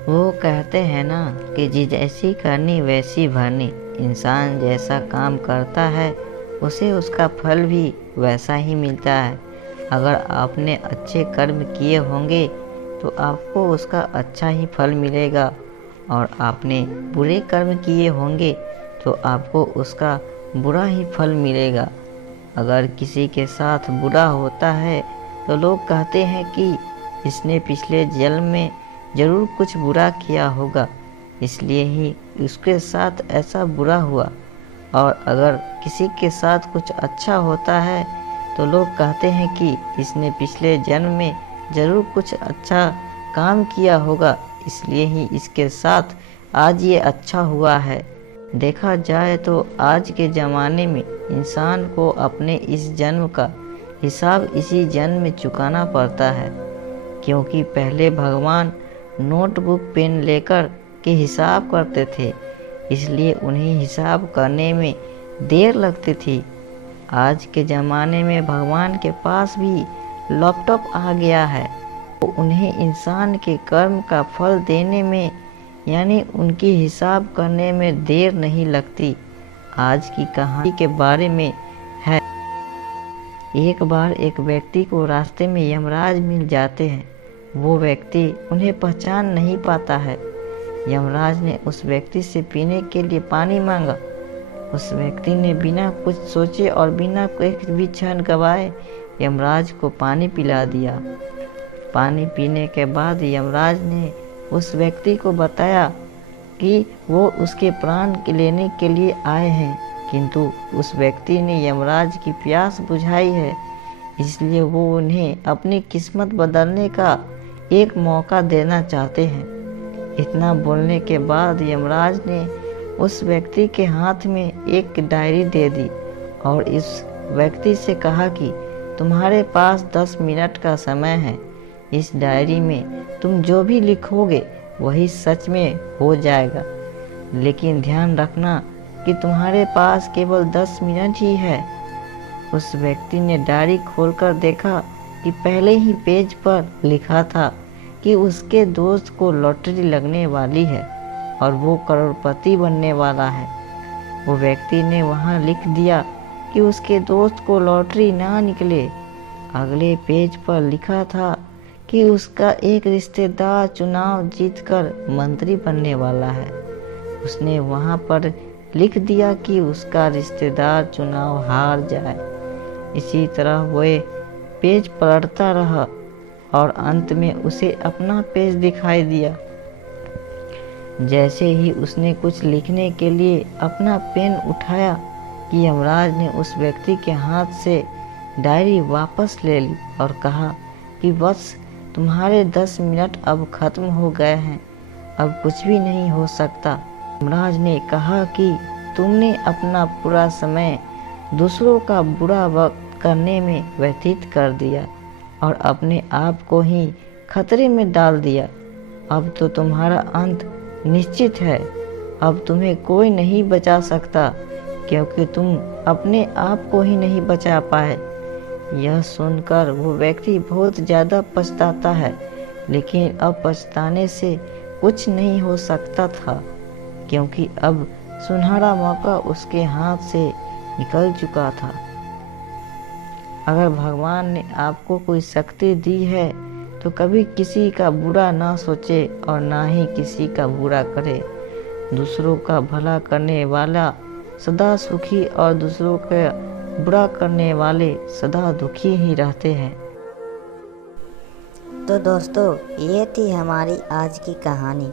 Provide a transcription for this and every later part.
वो कहते हैं ना कि जी जैसी करनी वैसी भरनी। इंसान जैसा काम करता है उसे उसका फल भी वैसा ही मिलता है। अगर आपने अच्छे कर्म किए होंगे तो आपको उसका अच्छा ही फल मिलेगा, और आपने बुरे कर्म किए होंगे तो आपको उसका बुरा ही फल मिलेगा। अगर किसी के साथ बुरा होता है तो लोग कहते हैं कि इसने पिछले जन्म में ज़रूर कुछ बुरा किया होगा, इसलिए ही उसके साथ ऐसा बुरा हुआ। और अगर किसी के साथ कुछ अच्छा होता है तो लोग कहते हैं कि इसने पिछले जन्म में ज़रूर कुछ अच्छा काम किया होगा, इसलिए ही इसके साथ आज ये अच्छा हुआ है। देखा जाए तो आज के ज़माने में इंसान को अपने इस जन्म का हिसाब इसी जन्म में चुकाना पड़ता है, क्योंकि पहले भगवान नोटबुक पेन लेकर के हिसाब करते थे, इसलिए उन्हें हिसाब करने में देर लगती थी। आज के ज़माने में भगवान के पास भी लैपटॉप आ गया है, तो उन्हें इंसान के कर्म का फल देने में यानी उनकी हिसाब करने में देर नहीं लगती। आज की कहानी के बारे में है। एक बार एक व्यक्ति को रास्ते में यमराज मिल जाते हैं। वो व्यक्ति उन्हें पहचान नहीं पाता है। यमराज ने उस व्यक्ति से पीने के लिए पानी मांगा। उस व्यक्ति ने बिना कुछ सोचे और बिना एक भी क्षण गवाए यमराज को पानी पिला दिया। पानी पीने के बाद यमराज ने उस व्यक्ति को बताया कि वो उसके प्राण लेने के लिए आए हैं, किंतु उस व्यक्ति ने यमराज की प्यास बुझाई है, इसलिए वो उन्हें अपनी किस्मत बदलने का एक मौका देना चाहते हैं। इतना बोलने के बाद यमराज ने उस व्यक्ति के हाथ में एक डायरी दे दी और इस व्यक्ति से कहा कि तुम्हारे पास 10 मिनट का समय है। इस डायरी में तुम जो भी लिखोगे वही सच में हो जाएगा, लेकिन ध्यान रखना कि तुम्हारे पास केवल 10 मिनट ही है। उस व्यक्ति ने डायरी खोलकर देखा कि पहले ही पेज पर लिखा था कि उसके दोस्त को लॉटरी लगने वाली है और वो करोड़पति बनने वाला है। वो व्यक्ति ने वहाँ लिख दिया कि उसके दोस्त को लॉटरी ना निकले। अगले पेज पर लिखा था कि उसका एक रिश्तेदार चुनाव जीतकर मंत्री बनने वाला है। उसने वहाँ पर लिख दिया कि उसका रिश्तेदार चुनाव हार जाए। इसी तरह वह पेज पलटता रहा और अंत में उसे अपना पेज दिखाई दिया। जैसे ही उसने कुछ लिखने के लिए अपना पेन उठाया कि यमराज ने उस व्यक्ति के हाथ से डायरी वापस ले ली और कहा कि बस तुम्हारे 10 मिनट अब खत्म हो गए हैं, अब कुछ भी नहीं हो सकता। यमराज ने कहा कि तुमने अपना पूरा समय दूसरों का बुरा वक्त करने में व्यतीत कर दिया और अपने आप को ही खतरे में डाल दिया। अब तो तुम्हारा अंत निश्चित है। अब तुम्हें कोई नहीं बचा सकता, क्योंकि तुम अपने आप को ही नहीं बचा पाए। यह सुनकर वो व्यक्ति बहुत ज़्यादा पछताता है, लेकिन अब पछताने से कुछ नहीं हो सकता था, क्योंकि अब सुनहरा मौका उसके हाथ से निकल चुका था। अगर भगवान ने आपको कोई शक्ति दी है तो कभी किसी का बुरा ना सोचे और ना ही किसी का बुरा करे। दूसरों का भला करने वाला सदा सुखी और दूसरों का बुरा करने वाले सदा दुखी ही रहते हैं। तो दोस्तों, ये थी हमारी आज की कहानी।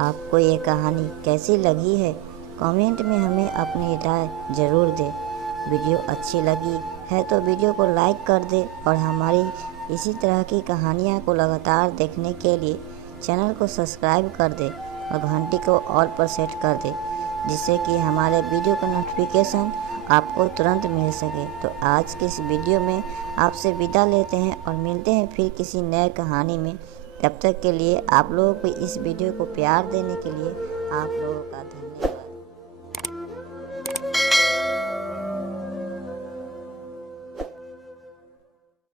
आपको ये कहानी कैसी लगी है कमेंट में हमें अपनी राय ज़रूर दें। वीडियो अच्छी लगी है तो वीडियो को लाइक कर दे और हमारी इसी तरह की कहानियाँ को लगातार देखने के लिए चैनल को सब्सक्राइब कर दे और घंटी को ऑल पर सेट कर दे, जिससे कि हमारे वीडियो का नोटिफिकेशन आपको तुरंत मिल सके। तो आज के इस वीडियो में आपसे विदा लेते हैं और मिलते हैं फिर किसी नए कहानी में। तब तक के लिए आप लोगों को इस वीडियो को प्यार देने के लिए आप लोगों का